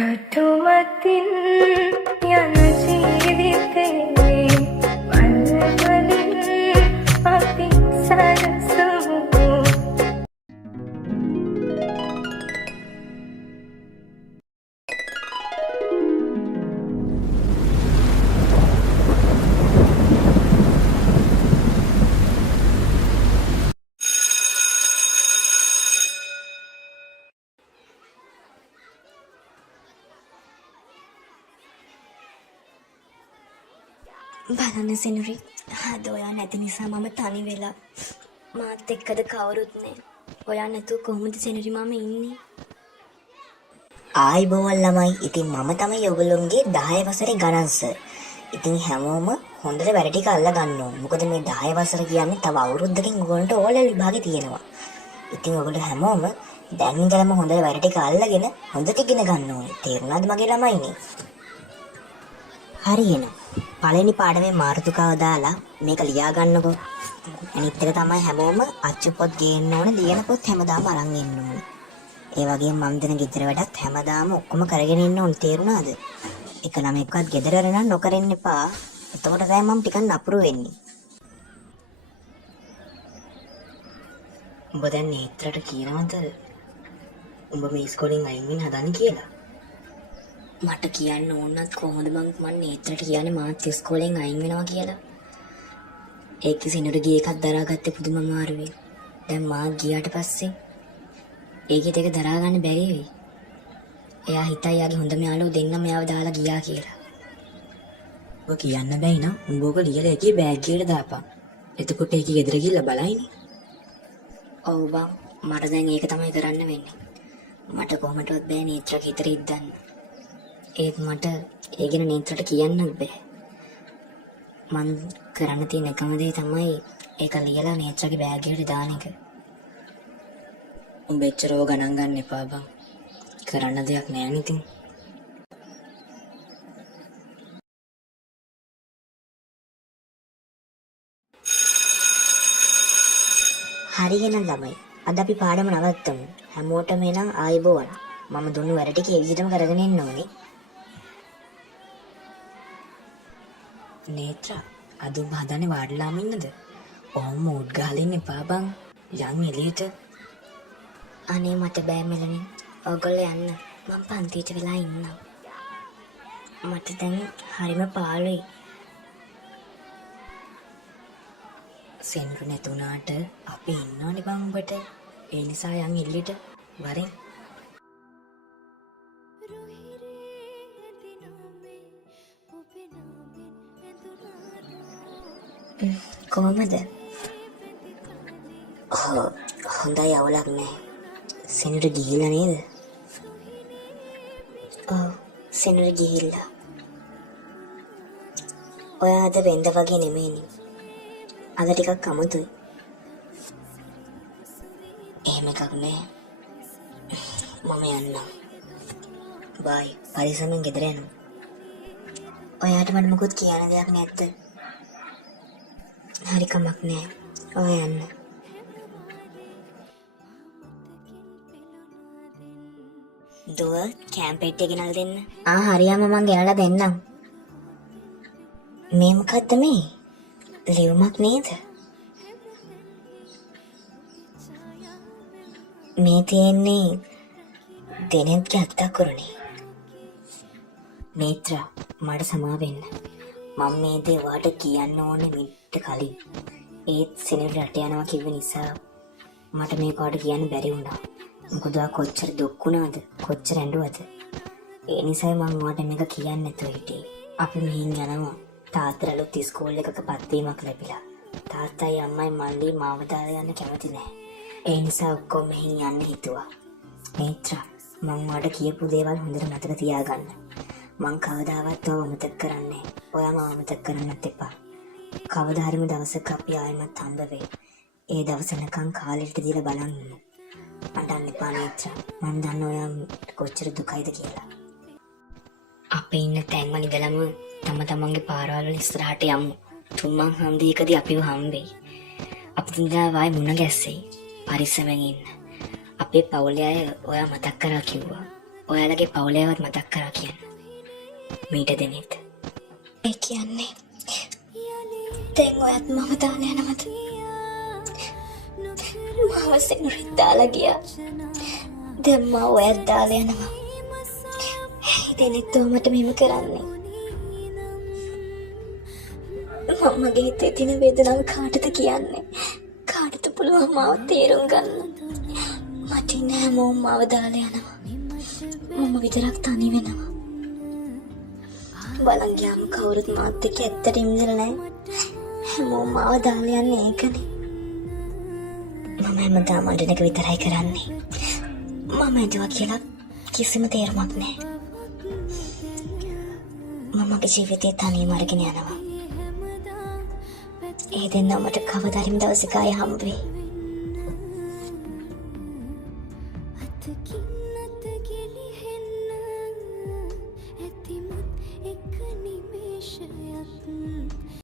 තුමතින් යන ජීවිතේ වල්වලින් අපි සරසමු. බලන්න සෙනුරි, අද ඔයා නැති නිසා මම තනි වෙලා. මාත් එක්කද කවුරුත් නෑ. ඔයා නැතුව කොහොමද සෙනුරි මම ඉන්නේ? ආයිබෝවන් ළමයි. ඉතින් මම තමයි ඔයගොල්ලොන්ගේ 10 වසරේ ගණන්ස. ඉතින් හැමෝම හොඳට වැඩ ටික අල්ල ගන්න ඕනේ. මොකද මේ 10 වසර කියන්නේ තව අවුරුද්දකින් ඔයගොල්ලන්ට ඕලෙවල් විභාගේ තියෙනවා. ඉතින් ඔයගොල්ලෝ හැමෝම දැන් ඉඳලම හොඳට වැඩ ටික අල්ලගෙන හොඳට ඉගෙන ගන්න ඕනේ. තේරුණාද මගේ ළමයිනේ? හරි එහෙනම්. පළවෙනි පාඩමේ මාතෘකාව දාලා මේක ලියා ගන්නකො. අනිත් එක තමයි හැමෝම අච්චු පොත් ගේන්න ඕනේ, ලියන පොත් හැමදාම අරන් එන්න ඕනේ. ඒ වගේම මම දෙන ගෙදර වැඩත් හැමදාම ඔක්කොම කරගෙන ඉන්න ඕනේ. තේරුණාද? එක ළමෙක්වත් ගෙදර රැඳන් නොකරන්න එපා. එතකොට තමයි මම ටිකක් නපුරු වෙන්නේ. උඹ දැන් නේත්‍රට කියනවද උඹ මේ ඉස්කෝලෙන් අයින් වෙන්න හදන්නේ කියලා? මට කියන්න ඕනත් කොහොමද මම නේත්‍රට කියන්නේ මාත් ඉස්කෝලෙන් අයින් වෙනවා කියලා? ඒක සෙනුරිගේ එකක් දරාගත්තේ පුදුම අමාරුවෙන්. දැන් මා ගියාට පස්සේ ඒකෙත් එක දරා ගන්න බැරි වෙයි. එයා හිතයි යාගේ හොඳම යාළුවෝ දෙන්නම එයාව දාලා ගියා කියලා. ඔබ කියන්න බැයි නම් උඹ ඔක ලියලා එකේ බෑග් එකට දාපන්. එතකොට ඒකේ ගෙදර ගිහලා බලයිනේ. ඔව් බං, මට දැන් ඒක තමයි කරන්න වෙන්නේ. මට කොහොමදවත් බෑ නේත්‍රක හිතට ඉද්දන්න. ඒත් මට ඒ ගැන නේත්‍රට කියන්නත් බෑ. මං කරන්න තියෙන එකම දේ තමයි ඒක ලියලා නේත්‍රගේ බෑග් එකට දාන එක. උඹ එච්චරව ගණන් ගන්න එපා බං. කරන්න දෙයක් නෑ නේ. හරියනම් ළමයි. අද අපි පාඩම නවත්තමු. හැමෝටම එනම් ආයිබෝවන්. මම දුන්නු වැඩ ටික ඒ විදිහටම කරගෙන ඉන්න ඕනේ. නේත්‍රා, අද උඹ හදන්නේ වාඩිලාම ඉන්නද? ඔහොම මූඩ් ගහලා ඉන්න එපා බං. යන් එළියට. අනේ මට බෑ මෙලනේ. ඔයගොල්ලෝ යන්න. මං පන්තියට වෙලා ඉන්නම්. මට දැන් හරිම පාළුයි. සෙන්රු නැතුණාට අපි ඉන්නවනේ බං උඹට. ඒ නිසා යන් එළියට වරෙන්. කොහොමද? හොඳයි, අවුලක් නෑ. සෙනුරු ගිහිල්ලා නේද? ඔව්, සෙනුරු ගිහිල්ලා. ඔයා අද වෙන්ද වගේ නෙමෙයිනේ. අද ටිකක් අමුතුයි. එහෙම එකක් නෑ. මම යන්නම්. බයි. පරිස්සමෙන් ගෙදර යන්න. ඔයාට මට මොකුත් කියන්න දෙයක් නැද්ද? හරි කමක් නෑ. ඔය යන්න. දුව කැම්ප් පෙට්ටිය ගෙනල්ලා දෙන්න. හරියම මං ගෙනලා දෙන්නම්. මේ මොකද්ද මේ? ලියුමක් නේද? මේ තියෙන්නේ දෙනෙත්ගේ අත්තකුරුනේ. නේත්‍රා, මට සමා වෙන්න. මම මේ දේ වාට කියන්න ඕනේ මිට කලින්. ඒත් සෙනෙල් රට යනවා කිව්ව නිසා මට මේ පාට කියන්න බැරි වුණා. මොකද කොච්චර දුක් වුණාද? කොච්චර ඇඬුවද? ඒ නිසා මම වාට මේක කියන්න නැතුව හිටියේ. අපි මෙහින් යනවා. තාත්තලුත් ඉස්කෝල් එකක පත්වීමක් ලැබිලා. තාත්තයි අම්මයි මල්ලි මාව දාලා යන්න කැමති නැහැ. ඒ නිසා ඔක්කොම මෙහින් යන්න හිතුවා. නේත්‍රා, මම වාට කියපු දේවල් හොඳට මතක තියාගන්න. මං කවදාවත් ඔයාව අමතක කරන්නේ නැහැ. ඔයාම අමතක කරන්නත් එපා. කවදා හරිම දවසක අපි ආයෙමත් හම්බ වෙයි. ඒ දවස එනකන් කාලෙට දීලා බලන්න. අඬන්න එපා නේත්‍රා. මම දන්නවා ඔයා කොච්චර දුකයිද කියලා. අපි ඉන්න තැන්වල ඉඳලම තමන්ගේ පාරවල් වල ඉස්සරහට යමු. තුන්මං හන්දියකදී අපිව හම්බෙයි. අපි තුන්දෙනා වායි මුණ ගැස්සෙයි. පරිස්සමෙන් ඉන්න. අපේ පවුලේ අය ඔයා මතක් කරලා කිව්වා. ඔයාලගේ පවුලේවත් මතක් කරා කියන්න. මීට දෙනෙත්. ඒ කියන්නේ දැන් ඔයත් මම දාලා යනවද? මාව සිනුරින් දාලා ගියා. දැන් මම ඔයත් දාලා යනවා. දෙනෙත් මට මෙහෙම කරන්නේ. මමගේ හිතේ තියෙන වේදනාව කාටද කියන්නේ? කාටද පුළුවන් මාව තේරුම් ගන්න? මට නෑ මම මාව දාලා යනවා. මම විතරක් තනි වෙනවා. බලන් ගියාම කවුරුත් මාත් එක්ක ඇත්තට ඉඳලා නෑ. හැමෝම මාව දාලා යන්නේ ඒකනේ. මම හැමදාම අඬන එක විතරයි කරන්නේ. මම ඇඬුවා කියලා කිසිම තේරුමක් නෑ. මමගේ ජීවිතේ තනියම අරගෙන යනවා. ඒ දෙන්නම මට කවදාරිම දවසක ආයෙ හම්බ වෙයි.